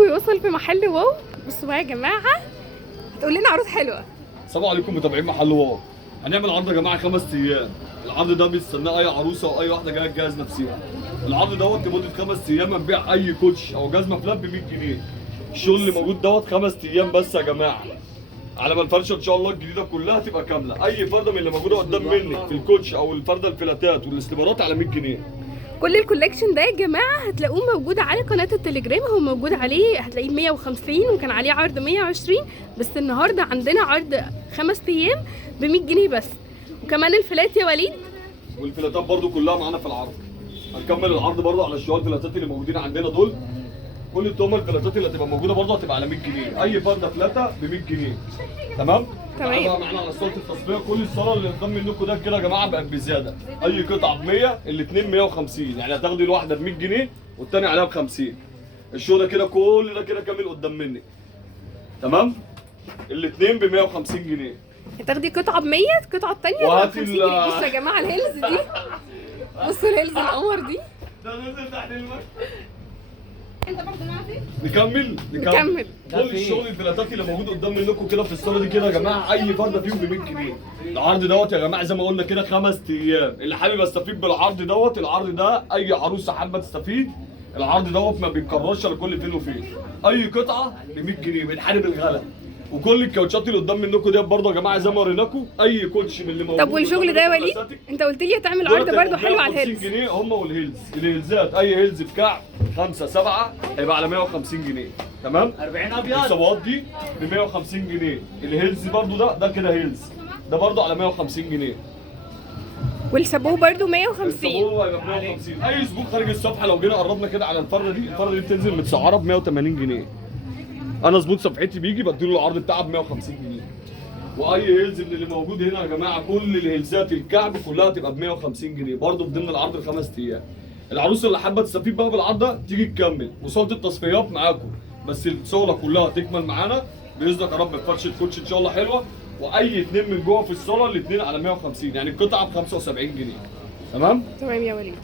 شتوي وصل في محل واو. بصوا بقى يا جماعه، هتقول لنا عروض حلوه. السلام عليكم متابعين محل واو. هنعمل عرض يا جماعه 5 ايام. العرض ده بيستناه اي عروسه او اي واحده جايه تجهز نفسها. العرض دوت لمده 5 ايام هنبيع اي كوتش او جزمه فلات ب 100 جنيه. الشغل اللي موجود دوت 5 ايام بس يا جماعه. على ما الفرشه ان شاء الله الجديده كلها تبقى كامله. اي فرده من اللي موجوده قدام مني في الكوتش او الفرده الفلاتات والاستبارات على 100 جنيه. كل الكولكشن ده يا جماعه هتلاقوه موجود على قناه التليجرام. هو موجود عليه، هتلاقيه 150 وكان عليه عرض 120، بس النهارده عندنا عرض 5 ايام ب 100 جنيه بس. وكمان الفلات يا وليد، والفلاتات برضو كلها معانا في العرض. هنكمل العرض برضو على شويه الفلاتات اللي موجودين عندنا دول. كل التومه الفلاتات اللي هتبقى موجوده برضو هتبقى على 100 جنيه. اي فرده فلاته ب 100 جنيه. تمام؟ تمام. بقى معانا على صاله التصفيه. كل الصاله اللي قدام منكم ده كده يا جماعه بقت بزياده. اي قطعه ب 100، الاثنين 150، يعني هتاخدي الواحده ب 100 جنيه والثانيه عليها ب 50. الشغل ده كده كل ده كده كامل قدام مني. تمام؟ الاثنين ب 150 جنيه. هتاخدي قطعه ب 100، القطعه الثانيه ب وهاتي 50 جنيه. بصوا يا جماعه الهيلز دي، بصوا الهيلز القمر دي. ده نزل تحت المكتب. انت برضه نازل؟ نكمل. كل الشغل الفلاتات اللي موجود قدام منكم كده في الصاله دي كده يا جماعه اي فرده فيهم ب 100 جنيه. العرض دوت يا جماعه زي ما قلنا كده 5 ايام. اللي حابب يستفيد بالعرض دوت، العرض ده اي عروسه حابه تستفيد، العرض دوت ما بيتكررش الا كل فين وفين. اي قطعه ب 100 جنيه بنحارب الغلا. وكل الكاوتشات اللي قدام منكم ديت برضه يا جماعه زي ما وريناكم اي كوتش من اللي موجود. طب والشغل ده يا وليد، انت قلت لي هتعمل عرض برضه حلو على 150 الهيلز. جنيه هم والهيلز. الهيلزات اي هيلز بكعب 5 7 هيبقى على 150 جنيه. تمام؟ 40 ابيض. الصبغات دي ب 150 جنيه. الهيلز برضه ده كده هيلز. ده برضه على 150 جنيه. والسابوه برضه 150. الصابون هيبقى ب 150. اي زبون خارج الصفحه لو جينا قربنا كده على الفرده دي بتنزل متسعره ب 180 جنيه. انا زبون صفحتي بيجي بديله العرض بتاعها ب 150 جنيه. واي هيلز من اللي موجود هنا يا جماعه كل الهيلزات الكعب كلها تبقى ب 150 جنيه برضه في ضمن العرض الخمس ايام. العروسه اللي حابه تستفيد بقى بالعرض ده تيجي تكمل. وصلت التصفيات معاكم بس الصاله كلها تكمل معانا باذنك يا رب بفرشه كوتش ان شاء الله حلوه. واي اتنين من جوه في الصاله الاثنين على 150، يعني القطعه ب 75 جنيه. تمام؟ تمام يا وليد.